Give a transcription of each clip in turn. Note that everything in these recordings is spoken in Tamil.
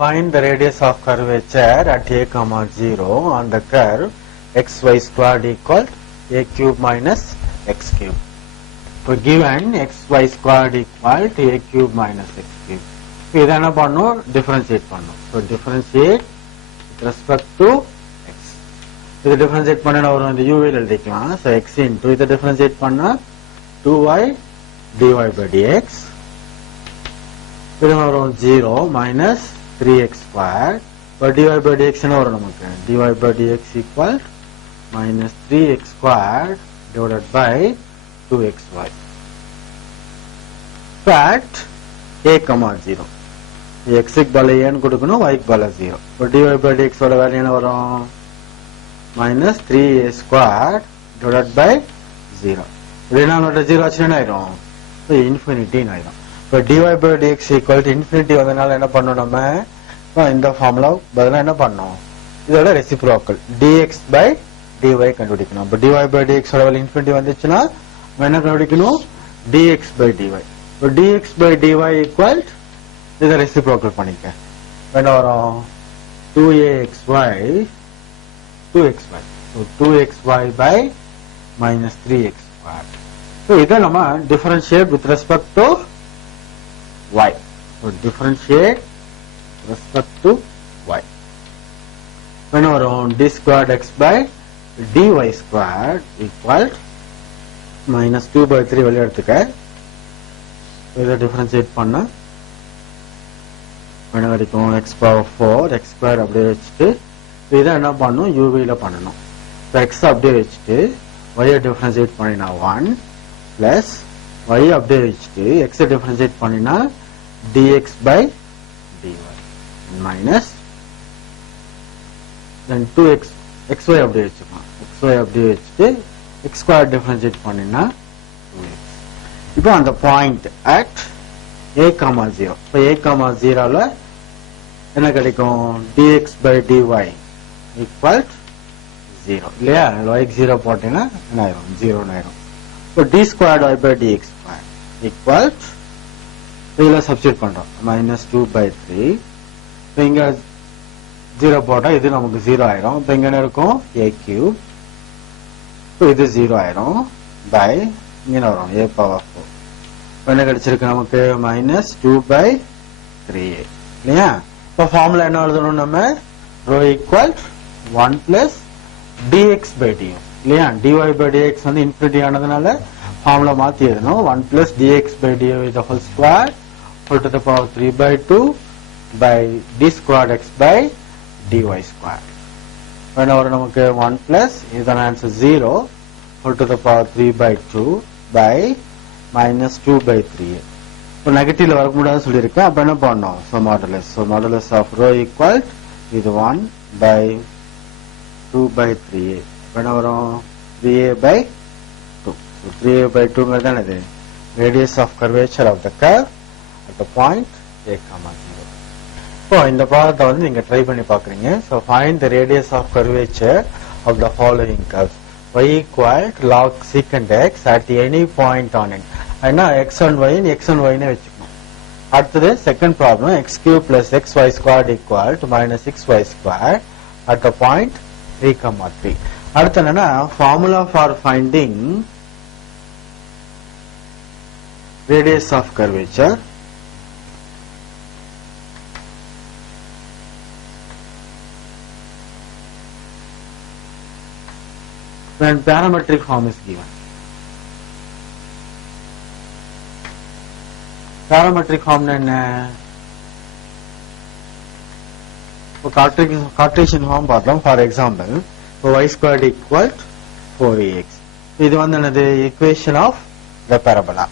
Find the radius of curvature at a comma 0 on the curve xy squared equal a cube minus x cube. So given xy squared equal to a cube minus x cube. இதை என்ன பண்ணும்? differentiate பண்ணும். So differentiate with respect to x. இதை differentiate பண்ணா வரும் இந்த u வில் எழுதிக்கலாம். So x into இதை differentiate பண்ணா 2y dy by dx. இது வரும் 0 minus 3x squared. But dy by dx என்ன வரும் நமக்கு? dy by dx equal minus 3x squared divided by 2xy. So at a comma 0. x க்கு பதிலா a ன்னு கொடுக்கணும், y க்கு பதிலா 0. So dy by dx ஓட வேல்யூ என்ன வரும்? minus 3a squared divided by 0. இதனால 0 ஆச்சுன்னா என்ன ஆயிரும்? So infinity ஆயிரும். So dy by dx equal to infinity வந்தனால என்ன பண்ணணும் நம்ம? இந்த ஃபார்முலா பதிலா என்ன பண்ணோம்? இதோட ரெசிப்ரோக்கல் dx by dy கண்டுபிடிக்கணும். அப்ப dy by dx ஓட வேல்யூ infinity வந்துச்சுன்னா நம்ம என்ன கண்டுபிடிக்கணும்? dx by dy. So dx by dy equal இதை ரெசிப்ரோக்கல் பண்ணிக்க. என்ன வரும்? 2axy 2xy. So 2xy by minus 3x squared. So இதை நம்ம differentiate with respect to y. So differentiate with respect to y. என்ன வரும்? d squared x by dy squared equal minus 2 by 3 வெளியே எடுத்துக்க. இதை differentiate பண்ண என்ன கிடைக்கும்? x power 4 x squared அப்படியே வச்சுட்டு இதை என்ன பண்ணணும்? uv பண்ணணும். x அப்படியே வச்சுட்டு y differentiate பண்ணினா 1 plus y அப்படியே வச்சுட்டு x differentiate பண்ணினா dx by dy minus then 2x xy அப்படியே வச்சுக்கலாம். xy அப்படியே வச்சுட்டு x square differentiate பண்ணினா 2x. இப்போ அந்த பாயிண்ட் at a, 0. இப்போ a, 0ல என்ன கிடைக்கும்? dx by dy equal 0 இல்லையா? y 0 போட்டீங்கன்னா என்ன ஆயிரும்? 0 ஆயிரும். இப்போ d squared y by dx squared equal இதில் சப்ஸ்டிட் பண்றோம் minus 2 by 3. இப்போ இங்க 0 போட்டா இது நமக்கு 0 ஆயிரும். இப்போ இங்க என்ன இருக்கும்? a cube. இப்போ இது 0 ஆயிரும் by இங்க வரும் a power 4. இப்போ என்ன கிடைச்சிருக்கு நமக்கு? minus 2 by 3a இல்லையா? இப்போ ஃபார்முலா என்ன எழுதணும் நம்ம? rho equal 1 plus dx by dy இல்லையா? dy by dx வந்து இன்ஃபினிட்டி ஆனதுனால ஃபார்முலா மாத்தி எழுதணும். 1 plus dx by dy the whole square whole to the power 3 by 2 by d squared x by dy squared. என்ன வரும் நமக்கு? 1 plus இதன் answer 0 whole to the power 3 by 2 by minus 2 by 3. இப்போ நெகட்டிவ்ல வர முடியாதுன்னு சொல்லியிருக்கேன். அப்ப என்ன பண்ணணும்? So modulus of rho equal இது 1 by 2 by 3a. என்ன வரும்? 3a by 2. So 3a by 2 என்னது? radius of curvature of the curve at the point a, 0. இப்போ இந்த ப்ராப்ளத்தை வந்து நீங்க ட்ரை பண்ணி பாக்குறீங்க. So find the radius of curvature of the following curves. y equal to log secant x at any point on it. ஏன்னா x and y னே வச்சுக்கணும். அடுத்தது second problem x cube plus xy squared equal to minus 6y squared at the point 3, 3. அடுத்து என்னன்னா formula for finding radius of curvature. When parametric form is given. Parametric form என்ன? Cartesian form பார்த்தோம். For example, y squared equal 4ax. இது வந்து என்னது? equation of the parabola.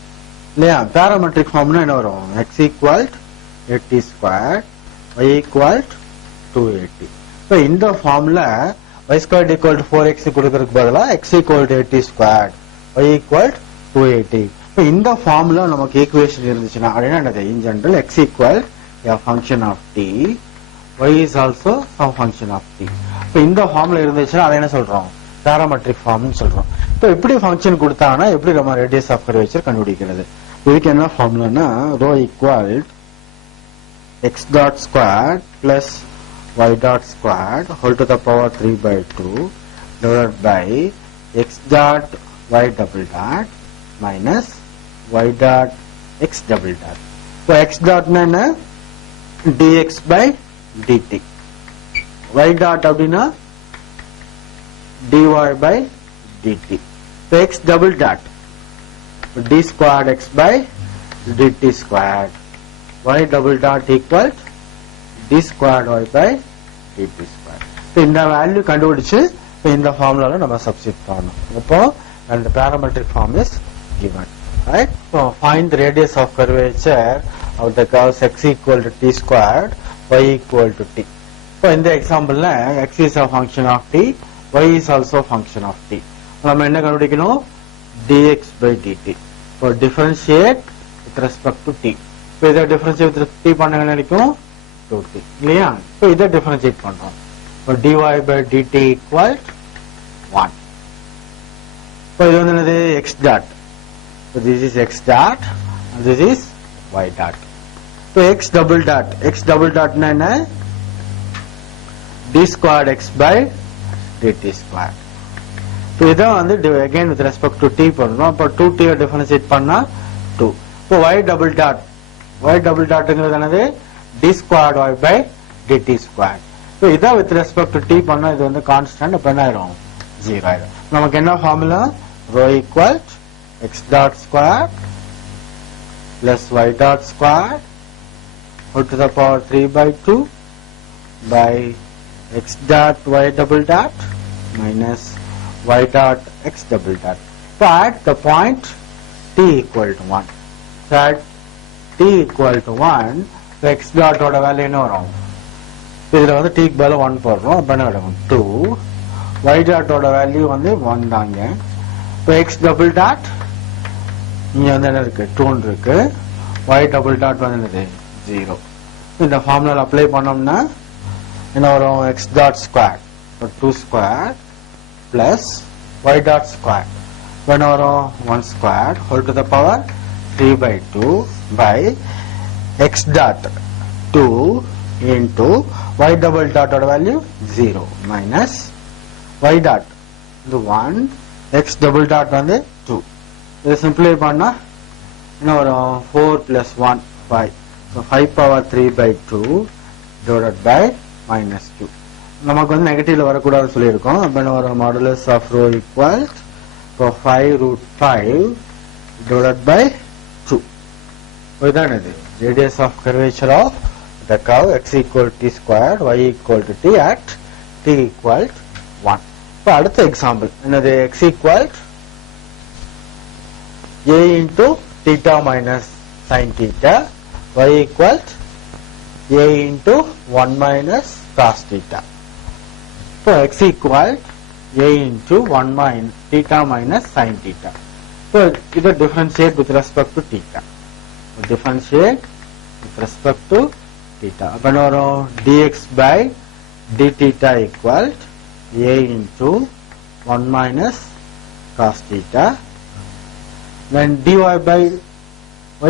இல்லையா? parametric formனா என்ன வரும்? x equal 80 squared y equal 280. இப்போ இந்த ஃபார்ம்ல y squared equal to 4x கொடுக்கிறதுக்கு பதிலா x equal to 80 squared y equal 280. இப்போ இந்த ஃபார்முலா நமக்கு ஈக்குவேஷன் இருந்துச்சுன்னா அப்படின்னா என்னது? in general x equal a function of t y is also some function of t. இப்போ இந்த ஃபார்முலா இருந்துச்சுன்னா அதை என்ன சொல்றோம்? பாராமெட்ரிக் ஃபார்ம்னு சொல்றோம். இப்போ எப்படி ஃபங்க்ஷன் கொடுத்தாங்கன்னா எப்படி நம்ம ரேடியஸ் ஆஃப் கர்வேச்சர் கண்டுபிடிக்கிறது? இதுக்கு என்ன ஃபார்முலானா rho equal x dot squared plus y dot squared whole to the power 3 by 2 divided by x dot y double dot minus y dot x double dot. So x dot na dx by dt, y dot abdina dy by dt. So x double dot d squared x by dt squared, y double dot equal d squared y by dt squared. So இந்த வேல்யூ கண்டுபிடிச்சு இந்த ஃபார்முலால நம்ம சப்ஸ்டிட்யூட் பண்ணணும். அப்போ and the parametric form is given, right? So find the radius of curvature of the curves x equal to t squared, y equal to t. So in the example x is a function of t, y is also a function of t. நம்ம என்ன கண்டுபிடிக்கணும்? dx by dt. So differentiate with respect to t. So இதை differentiate with t பண்ண நினைக்கும் 2t இல்லையா? So இதை differentiate பண்றோம். So dy by dt equal 1. So இது வந்து என்னது? x dot. So this is x dot and this is y dot. So x double dot na என்ன? d squared x by dt squared. So இதான் வந்து again with respect to t பண்ணணும். அப்போ 2t differentiate பண்ணா 2. So y double dotங்கிறது என்னது? d squared y by dt squared. So இதான் with respect to t பண்ணா இது வந்து constant, அப்போ என்ன ஆயிரும்? 0 ஆயிரும். நமக்கு என்ன formula? rho equal x dot squared plus y dot squared whole to the power 3 by 2 by x dot y double dot minus y dot x double dot. So at the point t equal to 1. So at t equal to 1, so x dot oda value என்ன வரும்? இதுல வந்து t க்கு பதிலா 1 போடுறோம். அப்ப என்ன வரும்? 2. y dot oda value வந்து 1 தாங்க. So x double dot இங்க வந்து என்ன இருக்கு? 2 இருக்கு. y double dot வந்து என்னது? 0. இந்த ஃபார்முலா அப்ளை பண்ணோம்னா என்ன வரும்? x dot squared, so 2 squared plus y dot squared என்ன வரும்? 1 squared whole to the power 3 by 2 by x dot 2 into y double dot oda value 0 minus y dot இது 1, x double dot வந்து 2. இதை சிம்பிளை பண்ணா என்ன வரும்? 4 plus 1 5. So 5 power 3 by 2 divided by minus 2. நமக்கு வந்து நெகட்டிவ்ல வரக்கூடாதுன்னு சொல்லியிருக்கோம். அப்போ என்ன வரும்? modulus of rho equal to 5 root 5 divided by 2. இதுதான் இது radius of curvature of the curve x equal to t squared, y equal to t at t equal to 1. இப்போ அடுத்த எக்ஸாம்பிள் என்னது? x equal a into theta minus sin theta, y equal a into 1 minus cos theta. So x equal a into 1 minus theta minus sin theta. So either differentiate with respect to theta. So differentiate with respect to theta. Then dx by d theta equal a into 1 minus cos theta. Then dy by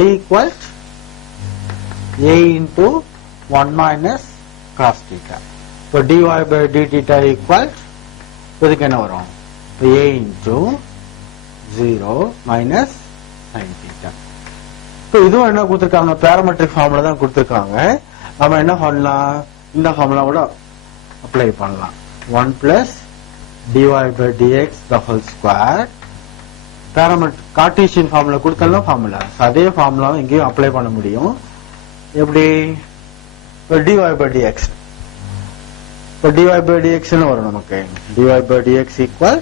y equal a into 1 minus cos theta. So dy by d theta equal இதுக்கு என்ன வரும்? a into 0 minus sin theta. So இதுவும் என்ன கொடுத்திருக்காங்க? parametric formula தான் கொடுத்திருக்காங்க. நம்ம என்ன பண்ணலாம்? இந்த ஃபார்முலா கூட அப்ளை பண்ணலாம். 1 plus dy by dx the whole square. Cartesian formula கொடுத்தலாம் ஃபார்முலா, அதே ஃபார்முலாவை இங்கேயும் அப்ளை பண்ண முடியும். எப்படி? dy by dx, இப்போ dy by dx வரும் நமக்கு. dy by dx equal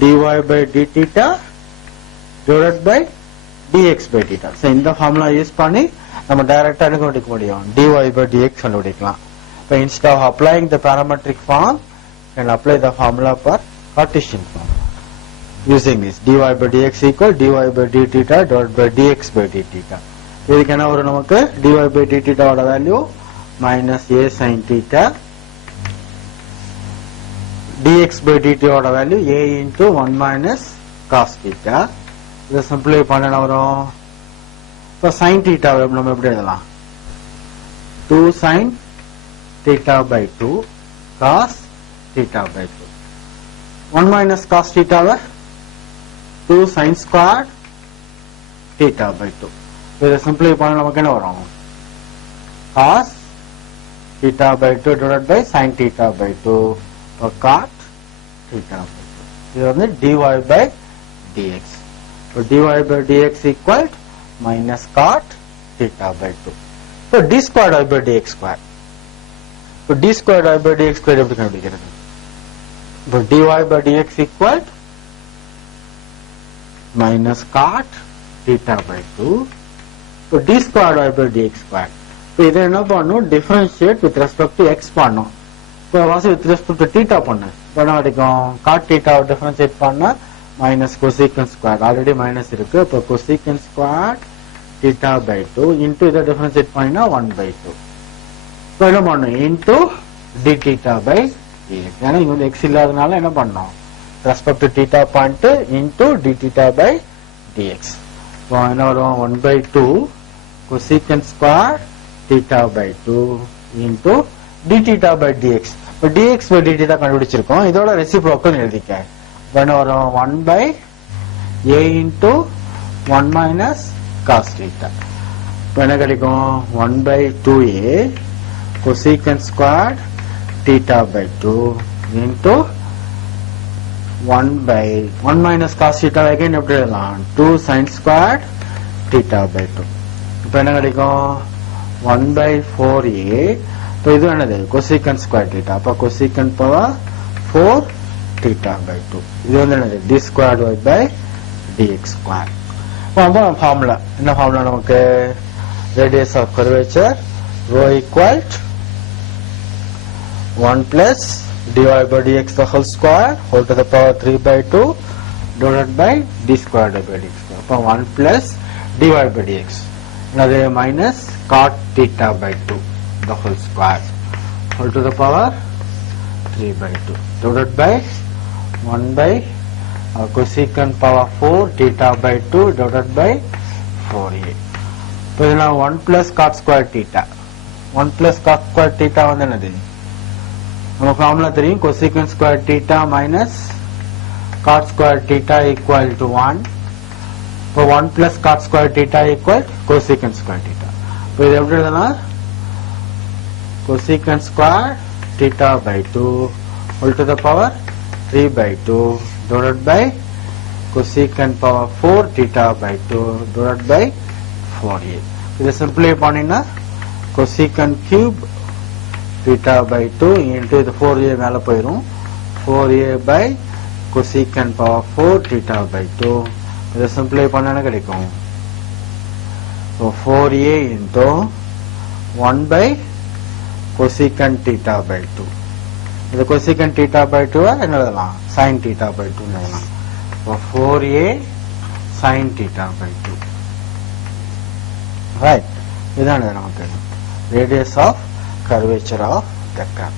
dy by d theta divided by dx by theta. So இந்த ஃபார்முலா யூஸ் பண்ணி நம்ம டைரக்டா என்ன கண்டுபிடிக்க முடியும்? dy by dx கண்டுபிடிக்கலாம். So instead of applying the parametric form, you can apply the formula for Cartesian form. Using this dy by dx equal dy by d theta divided by dx by d theta. இதுக்கு என்ன வரும் நமக்கு? dy by d theta ஓட value minus a sin theta, dx by dt ஓட value a into 1 minus cos theta. இதை சிம்பிளை பண்ண என்ன வரும்? இப்போ sin theta நம்ம எப்படி எழுதலாம்? 2 sin theta by 2 cos theta by 2. 1 minus cos theta by 2 sin squared theta by 2. இதை simplify பண்ண நமக்கு என்ன வரும்? Cos theta by 2 divided by sin theta by 2 or cot theta by 2. இது வந்து dy by dx. So dy by dx equal minus cot theta by 2. So d squared y by dx square. So d squared y by dx square எப்படி கண்டுபிடிக்கிறது? So dy by dx equal minus cot theta by 2. So d squared y by dx square. So இதை என்ன பண்ணும்? Differentiate with respect to x பண்ணும். So வாசி with respect to theta பண்ணு. இப்போ என்ன கிடைக்கும்? Cot theta differentiate பண்ண minus cosecant square. Already minus இருக்கு. இப்போ cosecant square theta by 2 into இதை differentiate பண்ணினா 1 by 2. இப்போ என்ன பண்ணும்? Into d theta by dx. ஏன்னா இங்க வந்து x இல்லாதனால என்ன பண்ணோம்? Respect to theta point into d theta by dx. இப்போ என்ன வரும்? 1 by 2 cosecant square theta by 2 into d theta by dx. இப்போ dx by d theta கண்டுபிடிச்சிருக்கோம். இதோட reciprocal எழுதிக்க. இப்போ என்ன வரும்? 1 by a into 1 minus cos theta. இப்போ என்ன கிடைக்கும்? 1 by 2a cosecant squared theta by 2 into 1 by 1 minus cos theta again எப்படி எழுதலாம்? 2 sin squared theta by 2. இப்போ என்ன கிடைக்கும்? 1 by 4a. இப்போ இது என்னது? cosecant square theta. அப்போ cosecant power 4 theta by 2. இது வந்து என்னது? d squared y by dx square. இப்போ ஃபார்முலா என்ன ஃபார்முலா நமக்கு? radius of curvature rho equal 1 plus dy by dx the whole square whole to the power 3 by 2 divided by d squared by dx square. அப்போ 1 plus dy by dx another minus cot theta by 2 the whole square whole to the power 3 by 2 divided by 1 by cosecant power 4 theta by 2 divided by 4a. இப்போ இதெல்லாம் 1 plus cot square theta 1 plus cot square theta வந்து என்னது? நம்ம ஃபார்முலா தெரியும். cosecant square theta minus cot square theta equal to 1. இப்போ 1 plus cot square theta equal cosecant square theta. இப்போ இது எப்படி எழுதலாம்? cosecant square theta by 2 whole to the power 3 by 2 divided by cosecant power 4 theta by 2 divided by 4a. இதை simplify பண்ணினா cosecant cube theta by 2 into the 4a மேல போயிரும் 4a by cosecant power 4 theta by 2. இதை simplify பண்ணா கிடைக்கும். So 4a into 1 by cosecant theta by 2. இந்த cosecant theta by 2 என்ன எழுதலாம்? sin theta by 2 எழுதலாம். So 4a sin theta by 2. Right. இதுதான் நமக்கு radius of curvature of vector.